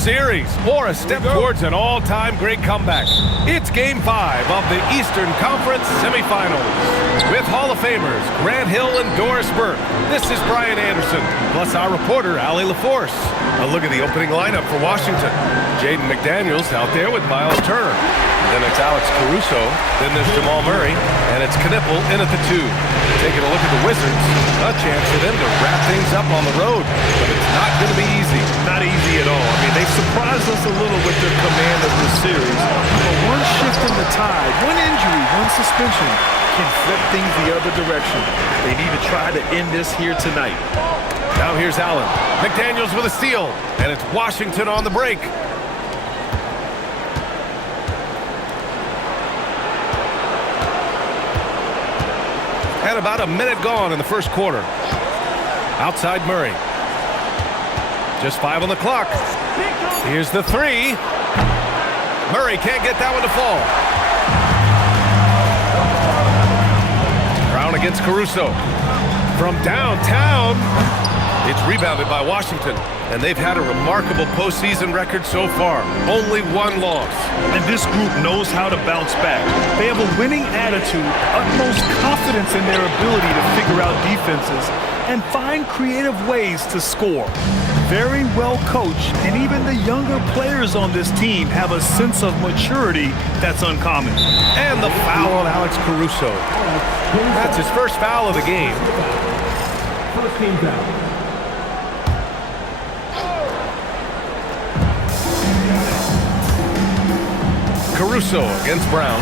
series or a step towards an all-time great comeback. It's Game 5 of the Eastern Conference semifinals. With Hall of Famers Grant Hill and Doris Burke, this is Brian Anderson, plus our reporter, Allie LaForce. A look at the opening lineup for Washington. Jaden McDaniels out there with Miles Turner. Then it's Alex Caruso, then there's Jamal Murray, and it's Knipple in at the 2. Taking a look at the Wizards, a chance for them to wrap things up on the road, but it's not going to be easy. Not easy at all. I mean, they surprised us a little with their command of this series, but one shift in the tide, one injury, one suspension can flip things the other direction. They need to try to end this here tonight. Now here's Allen. McDaniels with a steal, and it's Washington on the break. And about a minute gone in the first quarter. Outside Murray. Just 5 on the clock. Here's the 3. Murray can't get that one to fall. Brown against Caruso. From downtown. It's rebounded by Washington. And they've had a remarkable postseason record so far. Only 1 loss. And this group knows how to bounce back. They have a winning attitude, utmost confidence in their ability to figure out defenses, and find creative ways to score. Very well coached, and even the younger players on this team have a sense of maturity that's uncommon. And the foul on Alex Caruso. That's his first foul of the game. First team foul. Caruso against Brown.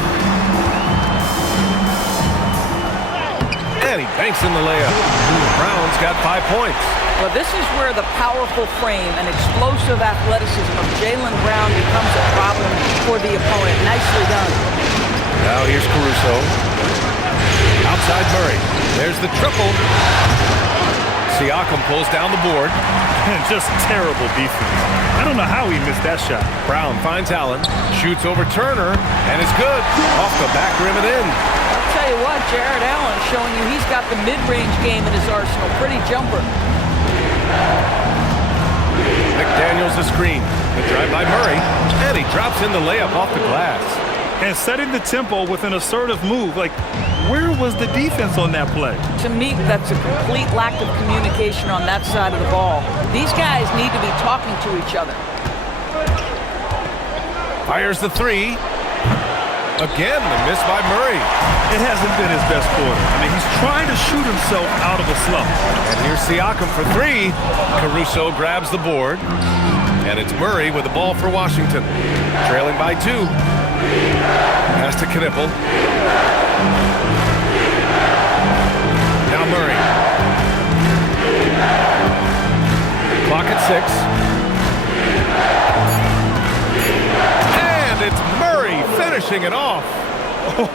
And he banks in the layup. Brown's got 5 points. Well, this is where the powerful frame and explosive athleticism of Jaylen Brown becomes a problem for the opponent. Nicely done. Now here's Caruso. Outside Murray. There's the triple. Siakam pulls down the board. And just terrible defense. I don't know how he missed that shot. Brown finds Allen, shoots over Turner, and it's good. Off the back rim and in. I'll tell you what, Jared Allen showing you he's got the mid-range game in his arsenal. Pretty jumper. McDaniels a screen. The drive by Murray, and he drops in the layup off the glass. And setting the tempo with an assertive move. Like, where was the defense on that play? To me, that's a complete lack of communication on that side of the ball. These guys need to be talking to each other. Fires the 3. Again, the miss by Murray. It hasn't been his best quarter. I mean, he's trying to shoot himself out of a slump. And here's Siakam for 3. Caruso grabs the board. And it's Murray with the ball for Washington. Trailing by 2. Pass to Knipple. Now Murray. Clock at 6. And it's Murray finishing it off.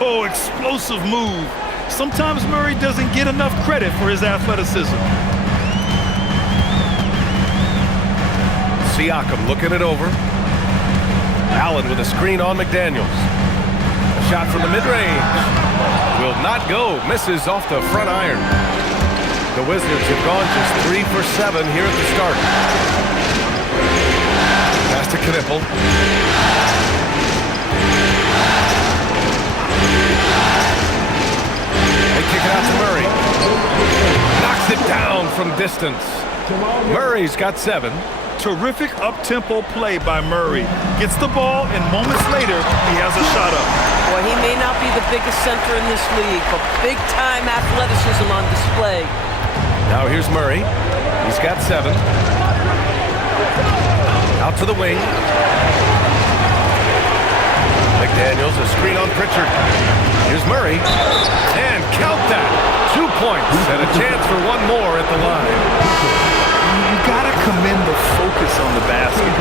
Oh, explosive move. Sometimes Murray doesn't get enough credit for his athleticism. Siakam looking it over. Allen with a screen on McDaniels. A shot from the mid-range. Will not go. Misses off the front iron. The Wizards have gone just 3 for 7 here at the start. Pass to Knipple. They kick it out to Murray. Knocks it down from distance. Murray's got 7. Terrific up-tempo play by Murray. Gets the ball, and moments later, he has a shot up. Boy, he may not be the biggest center in this league, but big-time athleticism on display. Now here's Murray. He's got 7. Out to the wing. McDaniels, a screen on Pritchard. Here's Murray. And count that. 2 points and a chance for 1 more at the line. You gotta commend the focus on the basket.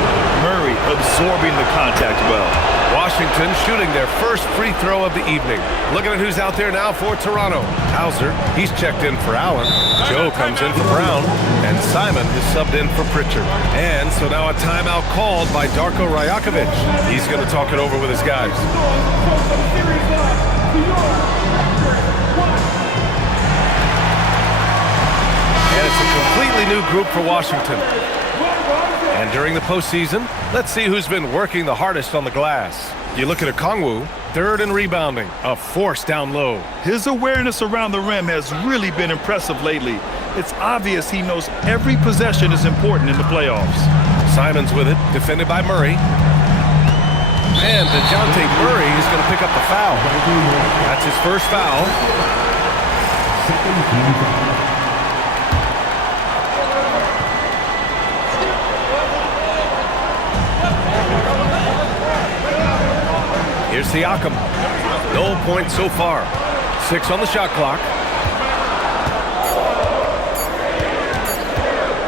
Murray absorbing the contact well. Washington shooting their first free throw of the evening. Looking at who's out there now for Toronto. Hauser, he's checked in for Allen. Joe comes in for Brown. And Simon is subbed in for Pritchard. And so now a timeout called by Darko Rajakovic. He's going to talk it over with his guys. And it's a completely new group for Washington. And during the postseason, let's see who's been working the hardest on the glass. You look at Okongwu, third in rebounding, a force down low. His awareness around the rim has really been impressive lately. It's obvious he knows every possession is important in the playoffs. Simons with it, defended by Murray. And DeJounte Murray is going to pick up the foul. That's his first foul. Second team foul. Here's Siakam. No points so far. 6 on the shot clock.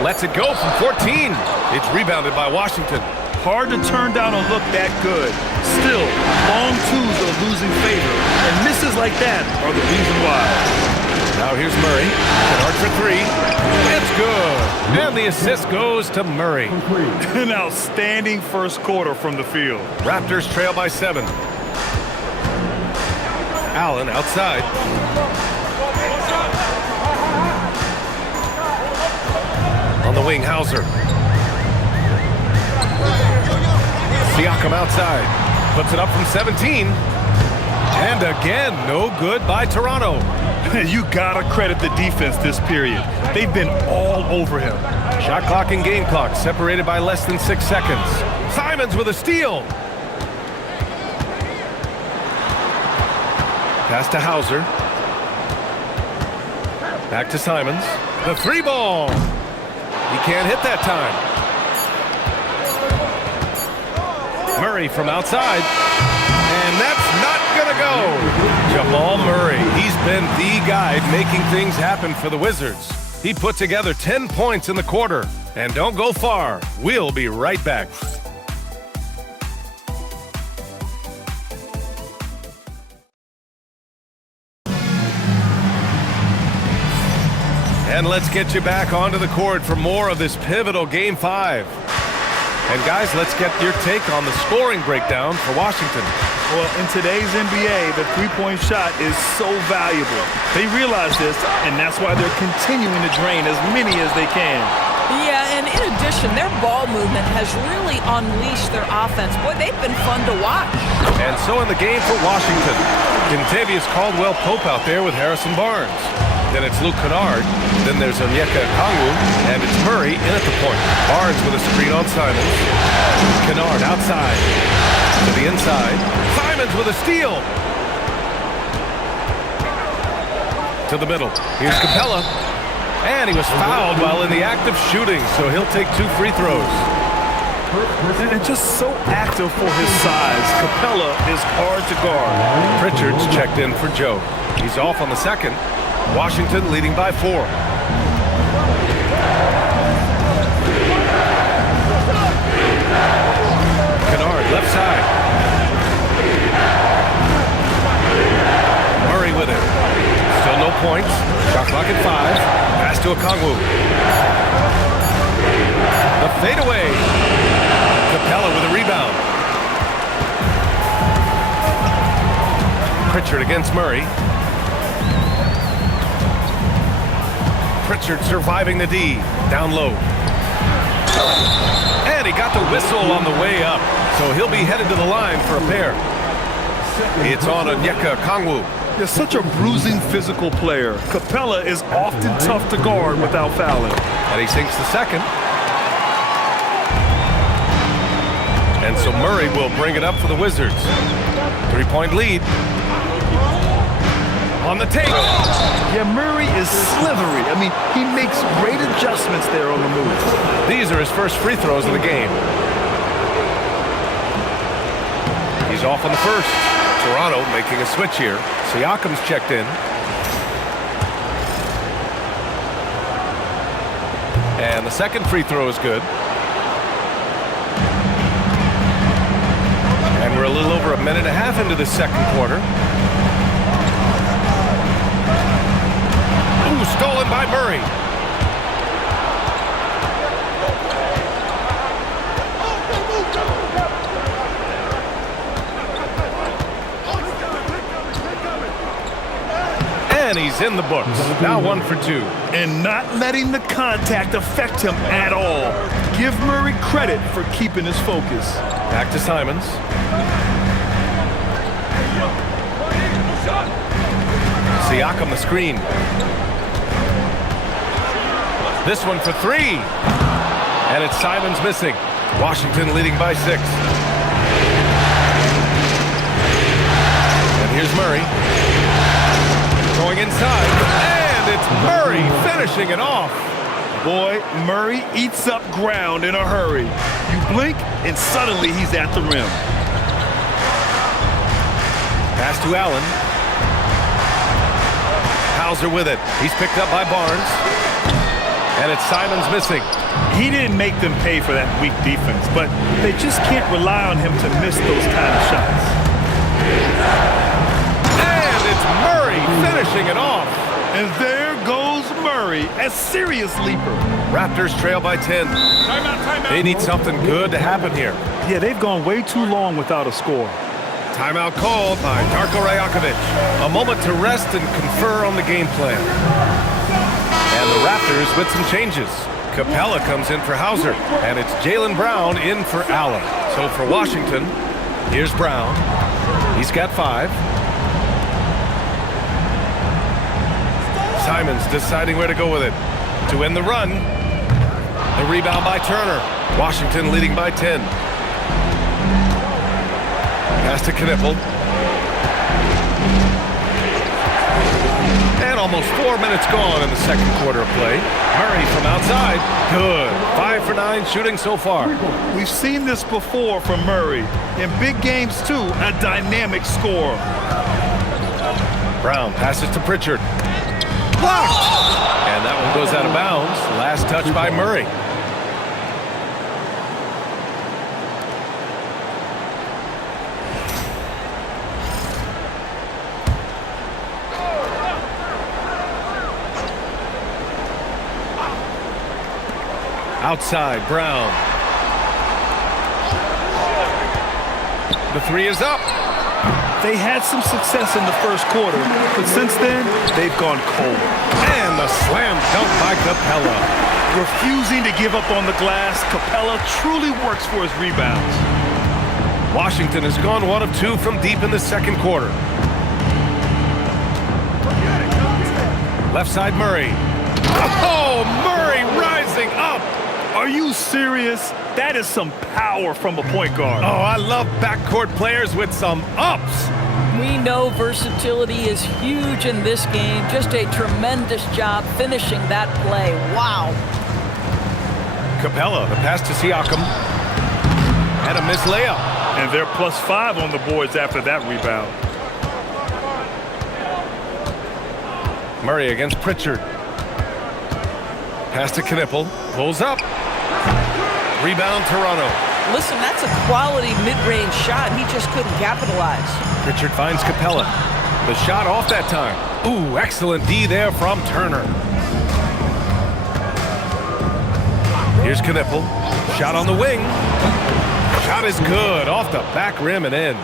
Lets it go from 14. It's rebounded by Washington. Hard to turn down a look that good. Still, long twos are losing favor, and misses like that are the reason why. Now here's Murray. Kennard for 3. It's good. And the assist goes to Murray. An outstanding first quarter from the field. Raptors trail by 7. Allen outside. On the wing, Hauser. Siakam outside. Puts it up from 17. And again, no good by Toronto. You gotta credit the defense this period. They've been all over him. Shot clock and game clock separated by less than 6 seconds. Simons with a steal. Pass to Hauser. Back to Simons. The 3 ball. He can't hit that time. Murray from outside. And that's not going to go. Jamal Murray. He's been the guy making things happen for the Wizards. He put together 10 points in the quarter. And don't go far. We'll be right back. And let's get you back onto the court for more of this pivotal Game 5. And guys, let's get your take on the scoring breakdown for Washington. Well, in today's NBA, the three-point shot is so valuable. They realize this, and that's why they're continuing to drain as many as they can. Yeah, and in addition, their ball movement has really unleashed their offense. Boy, they've been fun to watch. And so in the game for Washington, Kentavious Caldwell-Pope out there with Harrison Barnes. Then it's Luke Kennard. Then there's Onyeka Okongwu, and it's Murray in at the point. Barnes with a screen on Simons. Kennard outside to the inside. Simons with a steal. To the middle. Here's Capella. And he was fouled while in the act of shooting, so he'll take 2 free throws. And just so active for his size, Capella is hard to guard. Pritchard's checked in for Joe. He's off on the second. Washington leading by 4. Kennard left side. Murray with it. Still no points. Shot clock at 5. Pass to Okongwu. The fadeaway. Capella with a rebound. Pritchard against Murray. Pritchard surviving the D. Down low. And he got the whistle on the way up. So he'll be headed to the line for a pair. It's on Onyeka Okongwu. They're such a bruising physical player. Capella is often tough to guard without fouling. And he sinks the second. And so Murray will bring it up for the Wizards. 3-point lead. On the take. Yeah, Murray is slithery. I mean, he makes great adjustments there on the move. These are his first free throws of the game. He's off on the first. Toronto making a switch here. Siakam's checked in. And the second free throw is good. And we're a little over a minute and a half into the second quarter. Ooh, stolen by Murray. And he's in the books. Now 1 for 2. And not letting the contact affect him at all. Give Murray credit for keeping his focus. Back to Simons. Siakam the screen. This one for three. And it's Simons missing. Washington leading by 6. And here's Murray. Going inside. And it's Murray finishing it off. Boy, Murray eats up ground in a hurry. You blink, and suddenly he's at the rim. Pass to Allen. Hauser with it. He's picked up by Barnes. And it's Simons missing. He didn't make them pay for that weak defense, but they just can't rely on him to miss those kind of shots. And it's Murray finishing it off. And there goes Murray, a serious leaper. Raptors trail by 10. Timeout. They need something good to happen here. Yeah, they've gone way too long without a score. Timeout called by Darko Rajakovic. A moment to rest and confer on the game plan. And the Raptors with some changes. Capella comes in for Hauser, and it's Jaylen Brown in for Allen. So for Washington, here's Brown. He's got 5. Simons deciding where to go with it. To end the run. The rebound by Turner. Washington leading by 10. Pass to Knippel. And almost 4 minutes gone in the second quarter of play. Murray from outside. Good. 5 for 9 shooting so far. We've seen this before from Murray. In big games, too, a dynamic scorer. Brown passes to Pritchard. Blocked! And that one goes out of bounds. Last touch by Murray. Outside, Brown. The 3 is up. They had some success in the first quarter, but since then, they've gone cold. And the slam dunk by Capella. Refusing to give up on the glass, Capella truly works for his rebounds. Washington has gone 1 of 2 from deep in the second quarter. Left side, Murray. Oh, Murray rising up. Are you serious? That is some power from a point guard. Oh, I love backcourt players with some ups. We know versatility is huge in this game. Just a tremendous job finishing that play. Wow. Capella, the pass to Siakam. And a missed layup. And they're +5 on the boards after that rebound. Murray against Pritchard. Pass to Knippel. Pulls up. Rebound, Toronto. Listen, that's a quality mid-range shot. He just couldn't capitalize. Pritchard finds Capella. The shot off that time. Ooh, excellent D there from Turner. Here's Knippel. Shot on the wing. Shot is good. Off the back rim and in.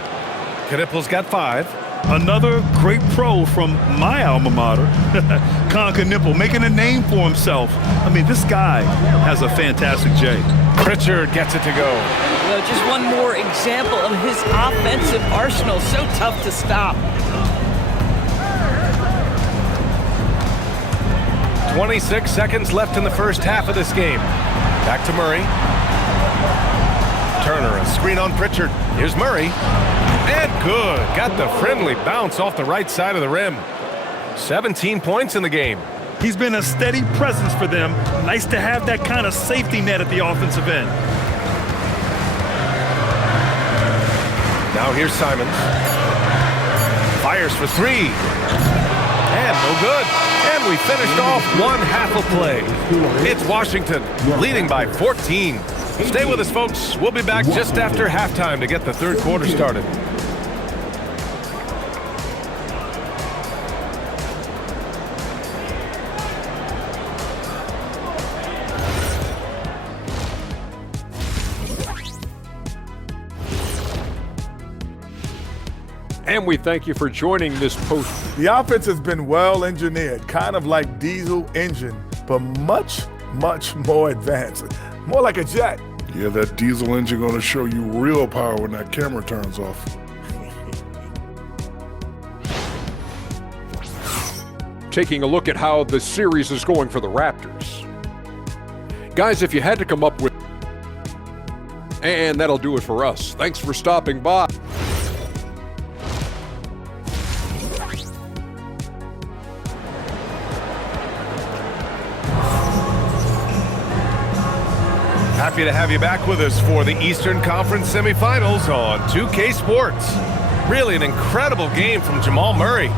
Knippel's got 5. Another great pro from my alma mater, Knippel, making a name for himself. I mean, this guy has a fantastic J. Pritchard gets it to go. Well, just one more example of his offensive arsenal. So tough to stop. 26 seconds left in the first half of this game. Back to Murray. Turner, a screen on Pritchard. Here's Murray. And good. Got the friendly bounce off the right side of the rim. 17 points in the game. He's been a steady presence for them. Nice to have that kind of safety net at the offensive end. Now here's Simons. Fires for 3. And no good. And we finished off 1 half of play. It's Washington leading by 14. Stay with us, folks. We'll be back just after halftime to get the third quarter started. And we thank you for joining this post. The offense has been well engineered, kind of like diesel engine, but much much more advanced. More like a jet. Yeah, that diesel engine gonna show you real power when that camera turns off. Taking a look at how the series is going for the Raptors. Guys, if you had to come up with... And that'll do it for us. Thanks for stopping by. Happy to have you back with us for the Eastern Conference semifinals on 2K Sports. Really an incredible game from Jamal Murray.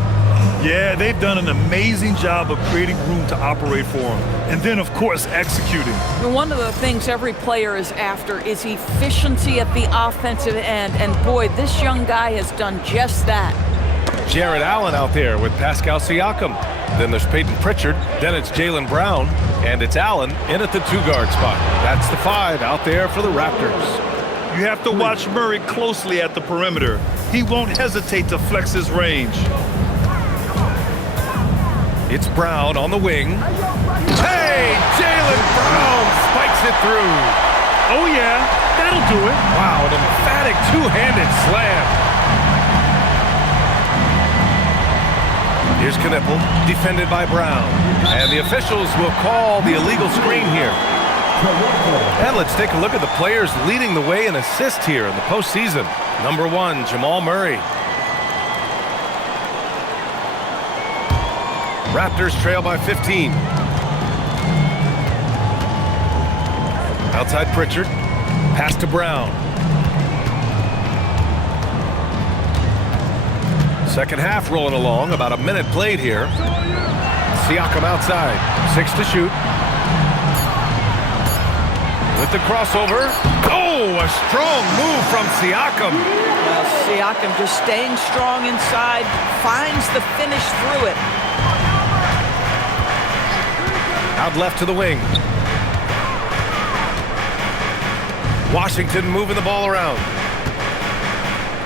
Yeah, they've done an amazing job of creating room to operate for him. And then, of course, executing. One of the things every player is after is efficiency at the offensive end. And boy, this young guy has done just that. Jared Allen out there with Pascal Siakam. Then there's Peyton Pritchard. Then it's Jaylen Brown. And it's Allen in at the 2-guard spot. That's the 5 out there for the Raptors. You have to watch Murray closely at the perimeter. He won't hesitate to flex his range. It's Brown on the wing. Hey, Jaylen Brown spikes it through. Oh, yeah, that'll do it. Wow, an emphatic two-handed slam. Here's Knipple, defended by Brown. And the officials will call the illegal screen here. And let's take a look at the players leading the way in assists here in the postseason. Number 1, Jamal Murray. Raptors trail by 15. Outside Pritchard. Pass to Brown. Second half rolling along. About a minute played here. Siakam outside. 6 to shoot. With the crossover. Oh, a strong move from Siakam. Well, Siakam just staying strong inside. Finds the finish through it. Out left to the wing. Washington moving the ball around.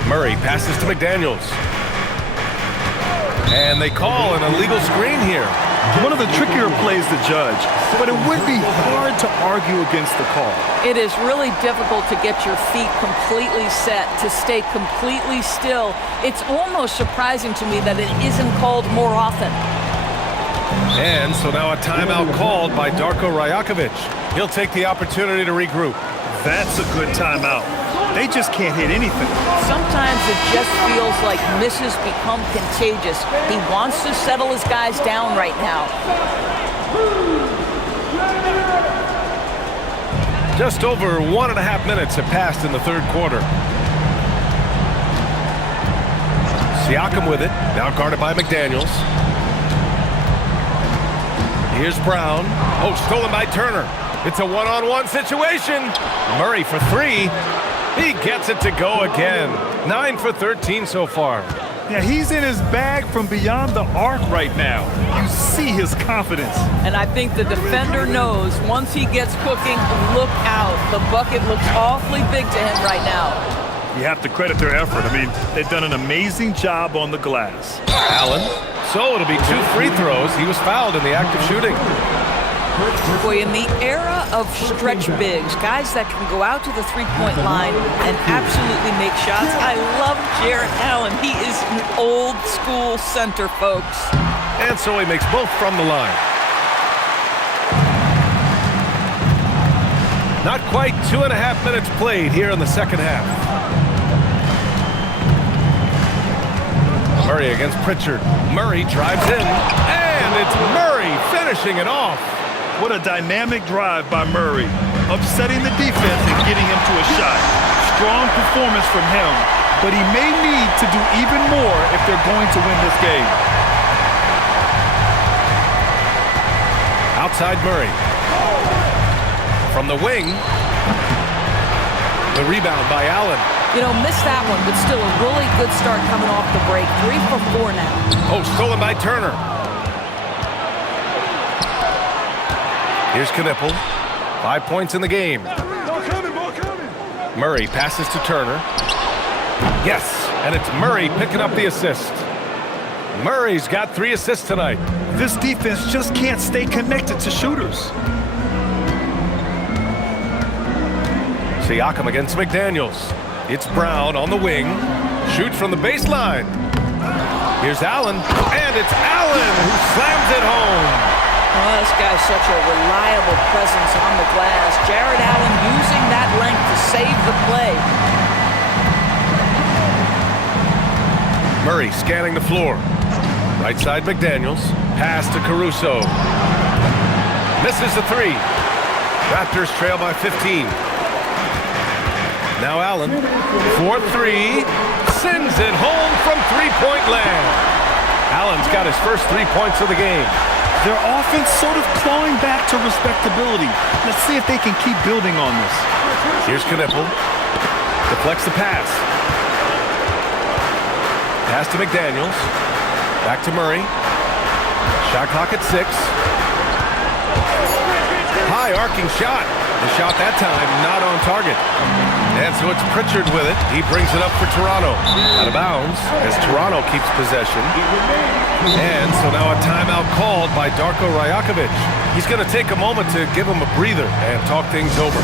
Murray passes to McDaniels. And they call an illegal screen here. One of the trickier plays to judge, but it would be hard to argue against the call. It is really difficult to get your feet completely set, to stay completely still. It's almost surprising to me that it isn't called more often. And so now a timeout called by Darko Rajakovic. He'll take the opportunity to regroup. That's a good timeout. They just can't hit anything. Sometimes it just feels like misses become contagious. He wants to settle his guys down right now. Just over 1.5 minutes have passed in the third quarter. Siakam with it, now guarded by McDaniels. Here's Brown. Oh, stolen by Turner. It's a one-on-one situation. Murray for 3. He gets it to go again. 9 for 13 so far. Yeah, he's in his bag from beyond the arc right now. You see his confidence. And I think the defender knows once he gets cooking, look out. The bucket looks awfully big to him right now. You have to credit their effort. I mean, they've done an amazing job on the glass. Allen. So it'll be 2 free throws. He was fouled in the act of shooting. Boy, in the era of stretch bigs, guys that can go out to the three-point line and absolutely make shots, I love Jared Allen. He is an old-school center, folks. And so he makes both from the line. Not quite 2.5 minutes played here in the second half. Murray against Pritchard. Murray drives in, and it's Murray finishing it off. What a dynamic drive by Murray, upsetting the defense and getting him to a shot. Strong performance from him, but he may need to do even more if they're going to win this game. Outside Murray. From the wing. The rebound by Allen. You know, missed that one, but still a really good start coming off the break. 3 for 4 now. Oh, stolen by Turner. Here's Knipple. 5 points in the game. Murray passes to Turner. Yes, and it's Murray picking up the assist. Murray's got 3 assists tonight. This defense just can't stay connected to shooters. Siakam against McDaniels. It's Brown on the wing. Shoots from the baseline. Here's Allen, and it's Allen who slams it home. Oh, this guy's such a reliable presence on the glass. Jared Allen using that length to save the play. Murray scanning the floor. Right side McDaniels. Pass to Caruso. Misses the three. Raptors trail by 15. Now Allen. 4-3. Sends it home from three-point land. Allen's got his first 3 points of the game. Their offense sort of clawing back to respectability. Let's see if they can keep building on this. Here's Knipple. Deflects the pass. Pass to McDaniels. Back to Murray. Shot clock at 6. High arcing shot. The shot that time not on target. And so it's Pritchard with it. He brings it up for Toronto. Out of bounds as Toronto keeps possession. And so now a timeout called by Darko Rajakovic. He's going to take a moment to give him a breather and talk things over.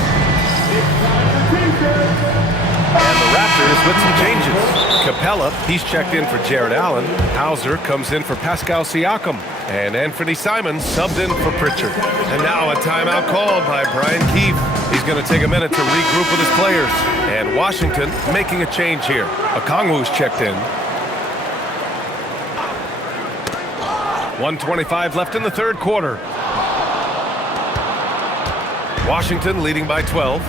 And the Raptors with some changes. Capella, he's checked in for Jared Allen. Hauser comes in for Pascal Siakam. And Anthony Simons subbed in for Pritchard. And now a timeout called by Brian Keefe. He's going to take a minute to regroup with his players. And Washington making a change here. Okongwu's checked in. 1:25 left in the third quarter. Washington leading by 12.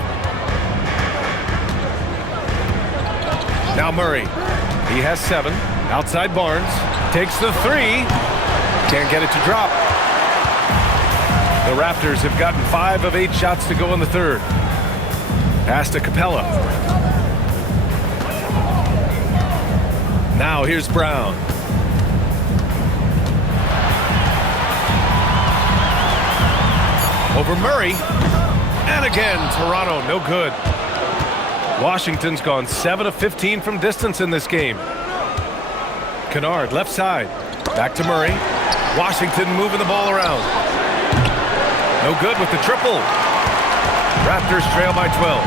Now Murray. He has 7. Outside Barnes. Takes the 3. Can't get it to drop. The Raptors have gotten 5 of 8 shots to go in the third. Pass to Capella. Now here's Brown. Over Murray. And again, Toronto, no good. Washington's gone 7 of 15 from distance in this game. Kennard, left side. Back to Murray. Washington moving the ball around. No good with the triple. Raptors trail by 12.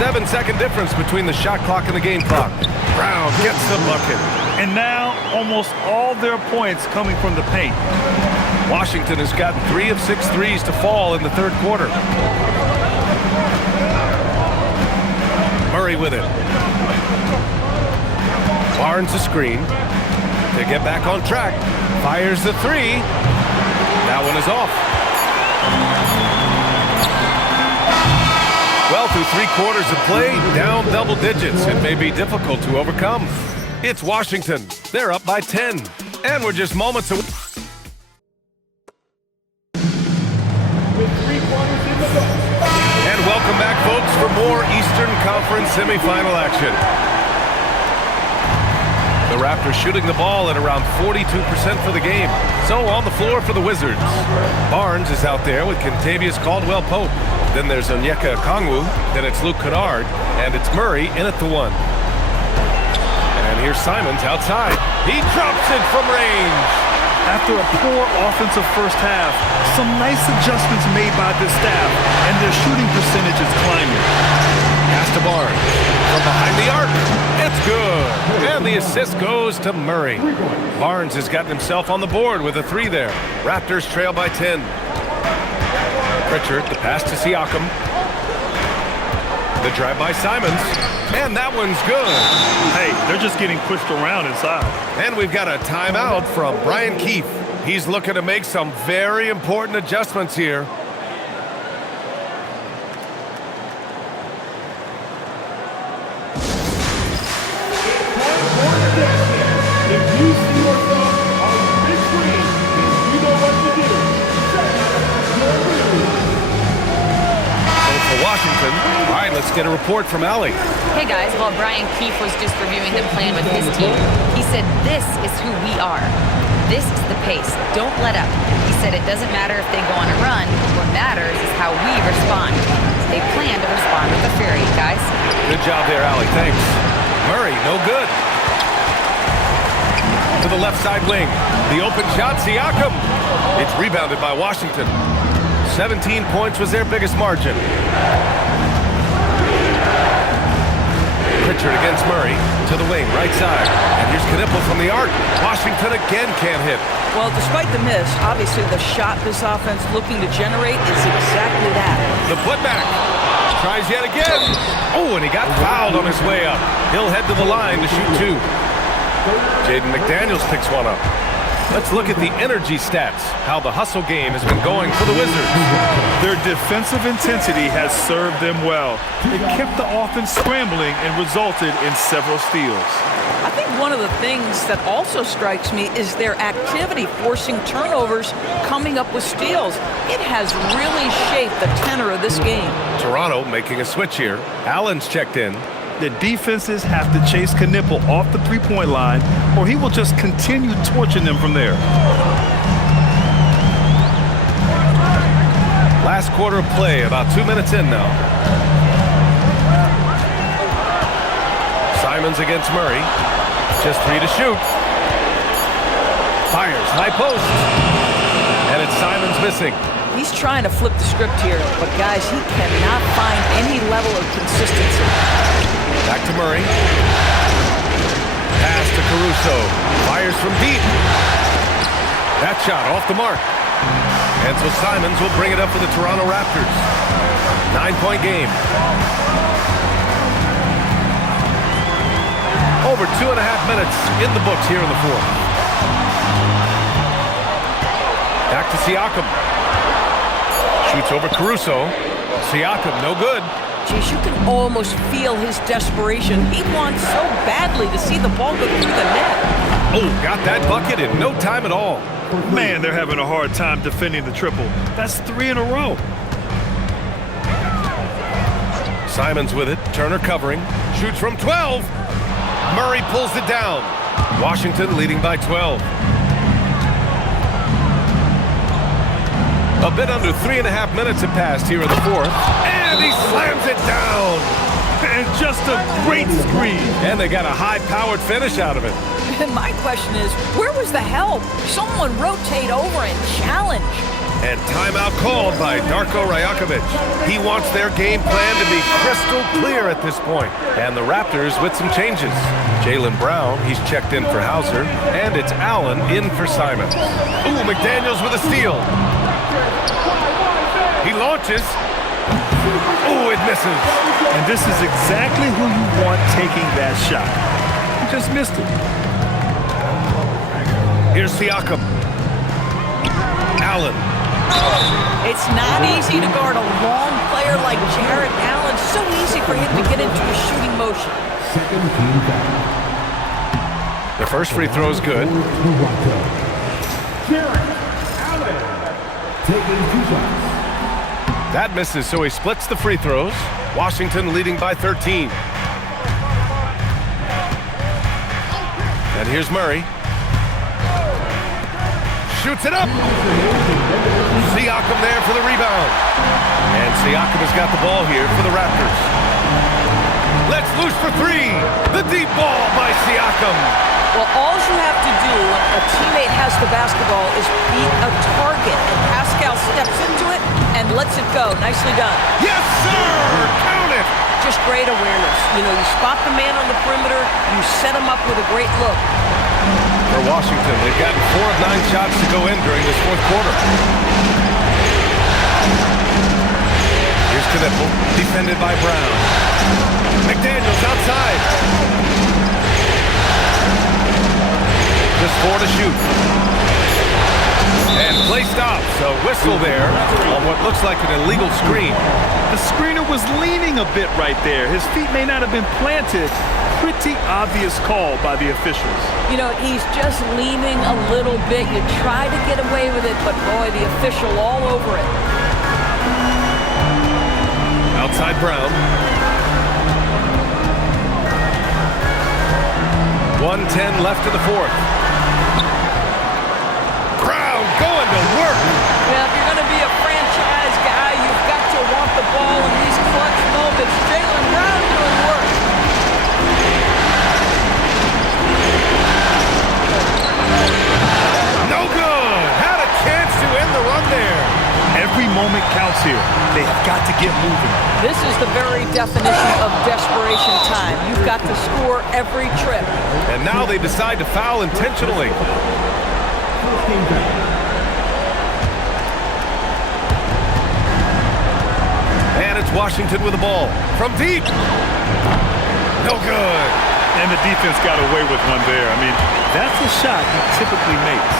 7-second difference between the shot clock and the game clock. Brown gets the bucket. And now almost all their points coming from the paint. Washington has gotten 3 of 6 threes to fall in the third quarter. Murray with it. Barnes a screen. They get back on track. Fires the 3. That one is off. Well, through 3 quarters of play, down double digits. It may be difficult to overcome. It's Washington. They're up by 10. And we're just moments away. And welcome back, folks, for more Eastern Conference semifinal action. The Raptors shooting the ball at around 42% for the game. So on the floor for the Wizards. Barnes is out there with Kentavious Caldwell-Pope. Then there's Onyeka Okongwu. Then it's Luke Kennard. And it's Murray in at the 1. And here's Simons outside. He drops it from range. After a poor offensive first half, some nice adjustments made by this staff, and their shooting percentage is climbing. Pass to Barnes. From behind the arc. It's good. And the assist goes to Murray. Barnes has gotten himself on the board with a 3 there. Raptors trail by 10. Pritchard, the pass to Siakam. The drive by Simons. And that one's good. Hey, they're just getting pushed around inside. And we've got a timeout from Brian Keefe. He's looking to make some very important adjustments here. If you see yourself on the big screen, you know what to do. So for Washington, all right, let's get a report from Allie. Hey guys, while Brian Keefe was just reviewing the plan with his team, he said this is who we are. This is the pace. Don't let up. He said it doesn't matter if they go on a run. What matters is how we respond. They plan to respond with a fury, guys. Good job there, Allie. Thanks. Murray, no good. To the left side wing. The open shot, Siakam. It's rebounded by Washington. 17 points was their biggest margin. pressured against Murray. To the wing, right side. And here's Knipple from the arc. Washington again can't hit. Well, despite the miss, obviously the shot this offense looking to generate is exactly that. The putback. Tries yet again. Oh, and he got fouled on his way up. He'll head to the line to shoot 2. Jaden McDaniels picks one up. Let's look at the energy stats, how the hustle game has been going for the Wizards. Their defensive intensity has served them well. It kept the offense scrambling and resulted in several steals. I think one of the things that also strikes me is their activity forcing turnovers, coming up with steals. It has really shaped the tenor of this game. Toronto making a switch here. Allen's checked in. The defenses have to chase Knipple off the three-point line, or he will just continue torching them from there. Last quarter of play, about 2 minutes in now. Simons against Murray. Just 3 to shoot. Fires, high post. And it's Simons missing. He's trying to flip the script here, but guys, he cannot find any level of consistency. Back to Murray. Pass to Caruso. Fires from deep. That shot off the mark. And so Simons will bring it up for the Toronto Raptors. 9-point game. Over 2.5 minutes in the books here in the fourth. Back to Siakam. Shoots over Caruso. Siakam, no good. Geez, you can almost feel his desperation. He wants so badly to see the ball go through the net. Oh, got that bucket in no time at all. Man, they're having a hard time defending the triple. That's 3 in a row. Simons with it. Turner covering. Shoots from 12. Murray pulls it down. Washington leading by 12. A bit under 3.5 minutes have passed here in the fourth. And he slams it down. And just a great screen. And they got a high-powered finish out of it. And my question is, where was the help? Someone rotate over and challenge. And timeout called by Darko Rajakovic. He wants their game plan to be crystal clear at this point. And the Raptors with some changes. Jaylen Brown, he's checked in for Hauser. And it's Allen in for Simons. Ooh, McDaniels with a steal. He launches. Oh, it misses. And this is exactly who you want taking that shot. He just missed it. Here's Siakam. Allen. It's not easy to guard a long player like Jarrett Allen. So easy for him to get into a shooting motion. The first free throw is good. Jarrett Allen taking 2 shots. That misses, so he splits the free throws. Washington leading by 13. And here's Murray. Shoots it up. Siakam there for the rebound. And Siakam has got the ball here for the Raptors. Let's loose for 3. The deep ball by Siakam. Well, all you have to do when a teammate has the basketball is beat a target. And Pascal steps into it and lets it go. Nicely done. Yes, sir! Count it! Just great awareness. You know, you spot the man on the perimeter, you set him up with a great look. For Washington, they've gotten 4 of 9 shots to go in during this fourth quarter. Here's Knipple, defended by Brown. McDaniels outside. Just 4 to shoot. And play stops. A whistle there on what looks like an illegal screen. The screener was leaning a bit right there. His feet may not have been planted. Pretty obvious call by the officials. You know, he's just leaning a little bit. You try to get away with it, but boy, the official all over it. Outside Brown. 1:10 left in the fourth. Brown going to work. Yeah, if you're going to be a franchise guy, you've got to want the ball in these clutch moments. Jaylen Brown doing work. No good. Had a chance to end the run there. Every moment counts here. They have got to get moving. This is the very definition of desperation time. You've got to score every trip. And now they decide to foul intentionally. And it's Washington with the ball. From deep. No good. And the defense got away with one there. I mean, that's a shot he typically makes.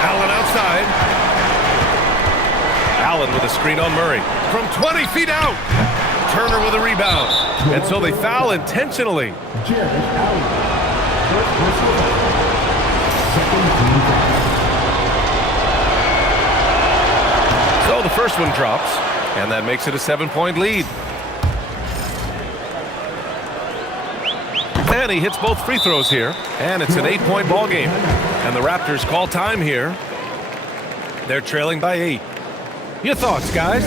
Allen outside. Allen with a screen on Murray. From 20 feet out. Turner with a rebound. And so they foul intentionally. So the first one drops, and that makes it a 7-point lead. And he hits both free throws here, and it's an 8-point ball game. And the Raptors call time here. They're trailing by 8. Your thoughts, guys?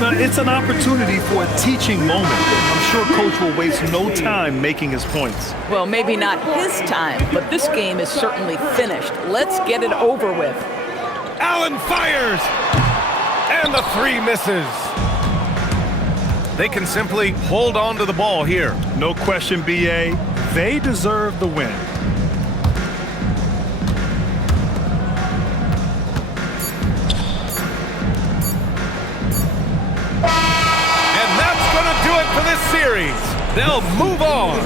Now, it's an opportunity for a teaching moment. I'm sure Coach will waste no time making his points. Well, maybe not his time, but this game is certainly finished. Let's get it over with. Allen fires! And the three misses. They can simply hold on to the ball here. No question, B.A. They deserve the win. For this series, they'll move on.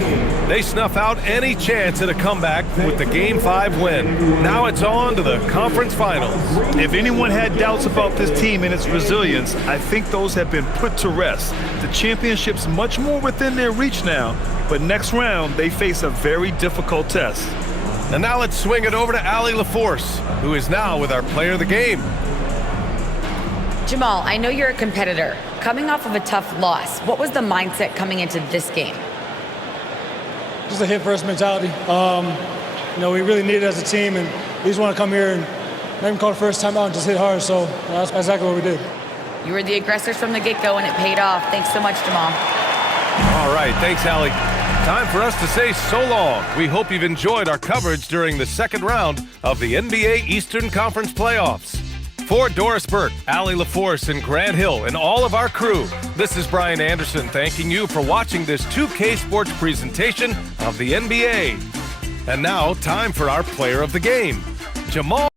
They snuff out any chance at a comeback with the Game 5 win. Now it's on to the conference finals. If anyone had doubts about this team and its resilience, I think those have been put to rest. The championship's much more within their reach now, but next round they face a very difficult test. And now let's swing it over to Allie LaForce, who is now with our player of the game. Jamal, I know you're a competitor. Coming off of a tough loss, what was the mindset coming into this game? Just a hit-first mentality. We really need it as a team, and we just want to come here and not even call the first time out and just hit hard. So that's exactly what we did. You were the aggressors from the get-go, and it paid off. Thanks so much, Jamal. All right, thanks, Allie. Time for us to say so long. We hope you've enjoyed our coverage during the second round of the NBA Eastern Conference playoffs. For Doris Burke, Allie LaForce, and Grant Hill, and all of our crew, this is Brian Anderson thanking you for watching this 2K Sports presentation of the NBA. And now, time for our player of the game, Jamal.